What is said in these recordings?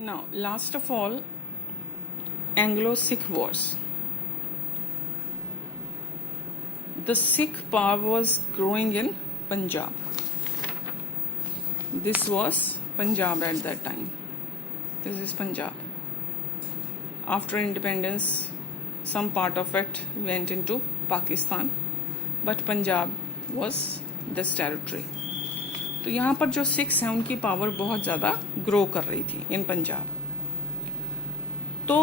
Now, last of all, Anglo-Sikh Wars. The Sikh power was growing in Punjab. This was Punjab at that time. This is Punjab. After independence, some part of it went into Pakistan, but Punjab was this territory. तो यहाँ पर जो Sikhs हैं उनकी power बहुत ज़्यादा grow कर रही थी इन पंजाब. तो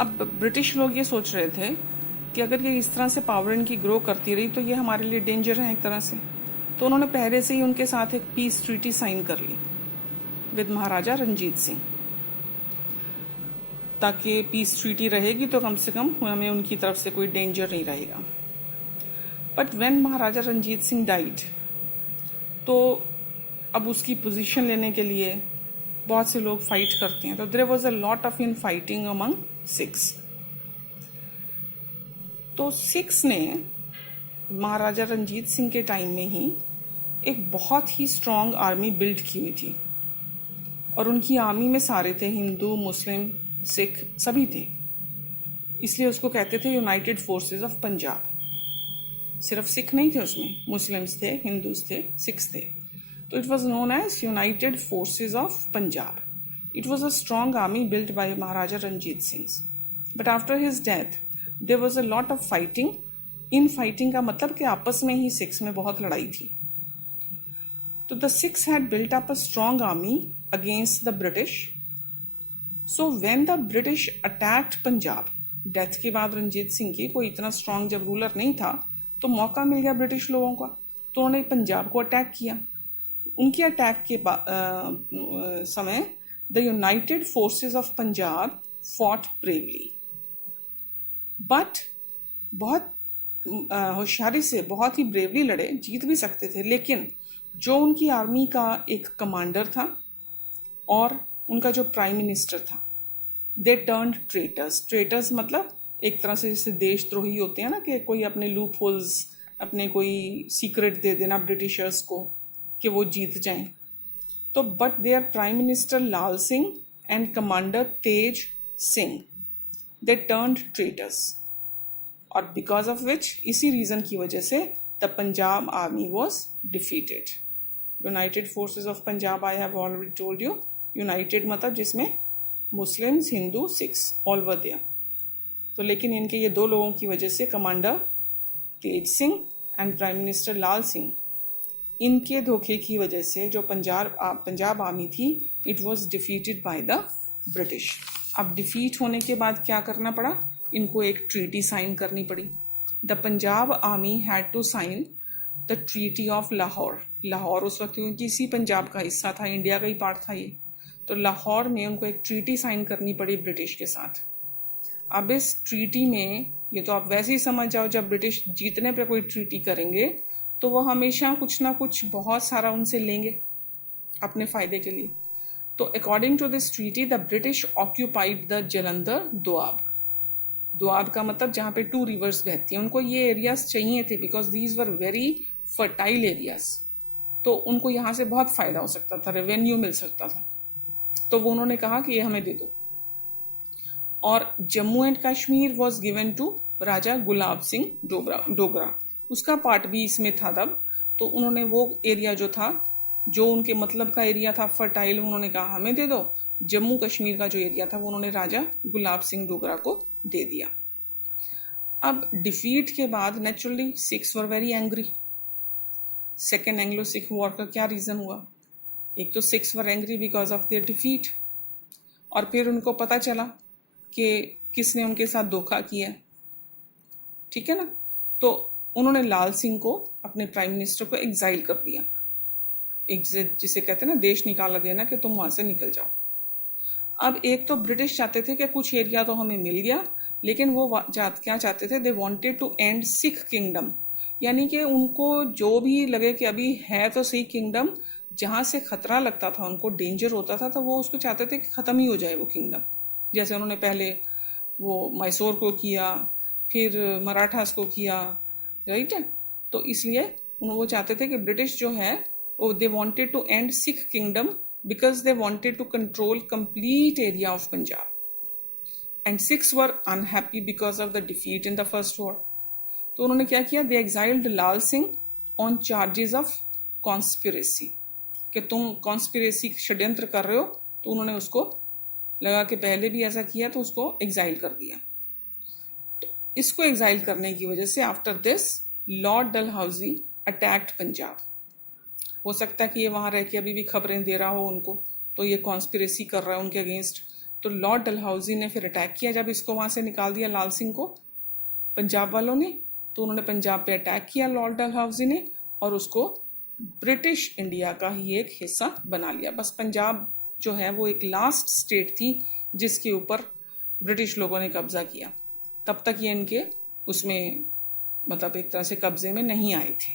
अब ब्रिटिश लोग ये सोच रहे थे कि अगर ये इस तरह से पावर इनकी ग्रो करती रही तो ये हमारे लिए डेंजर है एक तरह से. तो उन्होंने पहले से ही उनके साथ एक पीस ट्रीटी साइन कर ली विद महाराजा रंजीत सिंह, ताकि पीस ट्रीटी रहेगी तो कम से कम हमें उनकी तरफ से कोई डेंजर नहीं रहेगा. But when Maharaja Ranjit Singh died, तो अब उसकी पोजीशन लेने के लिए बहुत से लोग फाइट करते हैं. तो there was a lot of in fighting among Sikhs. तो सिख्स ने महाराजा रंजीत सिंह के टाइम में ही एक बहुत ही स्ट्रॉन्ग आर्मी बिल्ड की हुई थी, और उनकी आर्मी में सारे थे, हिंदू, मुस्लिम, सिख सभी थे. इसलिए उसको कहते थे यूनाइटेड फोर्सेस ऑफ पंजाब. सिर्फ सिख नहीं थे उसमें, मुस्लिम्स थे, हिंदूज थे, सिख्स थे. तो it was known as united forces of Punjab. It was a strong army built by Maharaja Ranjit Singh. But after his death there was a lot of fighting. In fighting का मतलब कि आपस में ही सिख्स में बहुत लड़ाई थी. तो the Sikhs had built up a strong army against the British. So when the British attacked Punjab, death के बाद रंजीत सिंह की कोई इतना स्ट्रॉन्ग जब रूलर नहीं था, तो मौका मिल गया ब्रिटिश लोगों का, तो उन्होंने पंजाब को अटैक किया. उनके अटैक के समय the United forces of Punjab fought bravely. But बहुत होशियारी से, बहुत ही ब्रेवली लड़े, जीत भी सकते थे. लेकिन जो उनकी आर्मी का एक कमांडर था और उनका जो प्राइम मिनिस्टर था, दे टर्न्ड ट्रेटर्स. ट्रेटर्स मतलब एक तरह से जैसे देशद्रोही होते हैं ना, कि कोई अपने लूप होल्स, अपने कोई सीक्रेट दे देना ब्रिटिशर्स को कि वो जीत जाएं. तो but there prime minister Lal Singh and commander Tej Singh, they turned traitors. और बिकॉज ऑफ विच, इसी रीजन की वजह से the Punjab army was defeated. United forces of Punjab, I have already told you, united मतलब जिसमें Muslims, Hindu, Sikhs all were there. तो लेकिन इनके ये दो लोगों की वजह से, commander Tej Singh and prime minister Lal Singh, इनके धोखे की वजह से जो पंजाब आर्मी थी, it was defeated by the British. अब डिफीट होने के बाद क्या करना पड़ा, इनको एक ट्रीटी साइन करनी पड़ी. The Punjab army had to sign the treaty of Lahore. Lahore उस वक्त क्योंकि इसी पंजाब का हिस्सा था, इंडिया का ही पार्ट था ये. तो लाहौर में उनको एक ट्रीटी साइन करनी पड़ी ब्रिटिश के साथ. अब इस ट्रीटी में, ये तो आप वैसे ही समझ जाओ, जब ब्रिटिश जीतने पे कोई ट्रीटी करेंगे तो वो हमेशा कुछ ना कुछ बहुत सारा उनसे लेंगे अपने फायदे के लिए. तो according to this treaty the British occupied the Jalandhar Doab. Doab का मतलब जहाँ पे 2 रिवर्स बहती हैं. उनको ये एरियाज चाहिए थे because these were very fertile areas. तो उनको यहाँ से बहुत फायदा हो सकता था, रेवेन्यू मिल सकता था. तो वो उन्होंने कहा कि ये हमें दे दो. और Jammu and Kashmir was given to Raja Gulab Singh Dogra. उसका पार्ट भी इसमें था तब. तो उन्होंने वो एरिया जो था, जो उनके मतलब का एरिया था फर्टाइल, उन्होंने कहा हमें दे दो. जम्मू कश्मीर का जो एरिया था वो उन्होंने राजा गुलाब सिंह डोगरा को दे दिया. अब डिफीट के बाद naturally Sikhs were very angry. Second Anglo Sikh war का क्या रीजन हुआ, एक तो Sikhs were angry because of their defeat, और फिर उनको पता चला कि किसने उनके साथ धोखा किया. ठीक है ना. तो उन्होंने लाल सिंह को, अपने प्राइम मिनिस्टर को, एग्जाइल कर दिया. एक जिसे कहते हैं ना, देश निकाला देना, कि तुम वहां से निकल जाओ. अब एक तो ब्रिटिश चाहते थे कि कुछ एरिया तो हमें मिल गया, लेकिन वो क्या चाहते थे, they wanted to end Sikh kingdom. यानी कि उनको जो भी लगे कि अभी है तो सही किंगडम, जहां से खतरा लगता था, उनको डेंजर होता था, तो वो उसको चाहते थे कि खत्म ही हो जाए वो किंगडम. जैसे उन्होंने पहले वो मैसूर को किया, फिर मराठास को किया, राइट है. तो इसलिए वो चाहते थे कि ब्रिटिश जो है, they wanted to end Sikh kingdom because they wanted to control complete area of Punjab. And 6 were unhappy because of the defeat in the first war. तो उन्होंने क्या किया? They exiled Lal Singh on charges of conspiracy, कि तुम conspiracy षड्यंत्र कर रहे हो, तो उन्होंने उसको लगा कि पहले भी ऐसा किया तो उसको एग्जाइल कर दिया. तो इसको एग्जाइल करने की वजह से after this Lord Dalhousie attacked Punjab. हो सकता है कि ये वहाँ रह के अभी भी खबरें दे रहा हो उनको, तो ये कॉन्स्पिरेसी कर रहा है उनके अगेंस्ट. तो लॉर्ड डलहौजी ने फिर अटैक किया जब इसको वहाँ से निकाल दिया लाल सिंह को पंजाब वालों ने. तो उन्होंने पंजाब पे अटैक किया लॉर्ड डलहौजी ने और उसको ब्रिटिश इंडिया का ही एक हिस्सा बना लिया. बस पंजाब जो है वो एक लास्ट स्टेट थी जिसके ऊपर ब्रिटिश लोगों ने कब्जा किया. तब तक ये इनके उसमें मतलब एक तरह से कब्जे में नहीं आए थे.